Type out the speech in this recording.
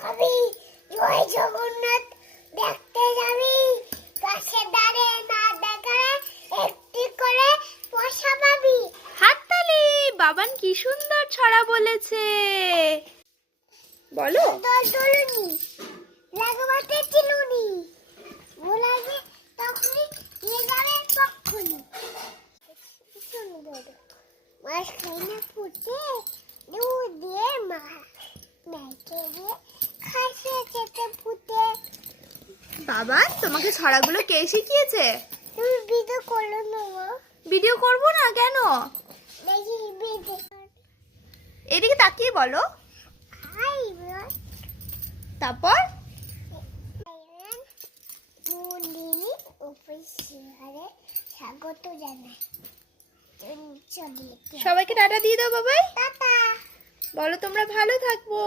খাবি, জয় জগন্নাথ দেখতে যাবি, গাছের ধারে না দেখালে একটি করে পয়সা পাবি। হাততালি! বাবান কি সুন্দর ছড়া বলেছে। বলো। দল দলুনি লাগাতে চিনুনি বলাগে তখনই লেগাবে পক্ষনি। শুনো বড় মাছ খাইনা ফুটে দুধ দিয়ে মা নাইকে দিয়ে খাসে খেতে ফুটে। বাবান তোমাকে ছড়াগুলো কে শিখিয়েছে? তুমি ভিডিও করলো না গো? ভিডিও করব না কেন? দেখি ভিডিও এদিকে তাকিয়ে বলো। হাই ব্রো তারপর মুন্দিনি অফিসিয়ালে স্বাগত জানাই। চলি সবাইকে টাটা দিয়ে দাও বাবাই। টাটা। বলো তোমরা ভালো থাকবো।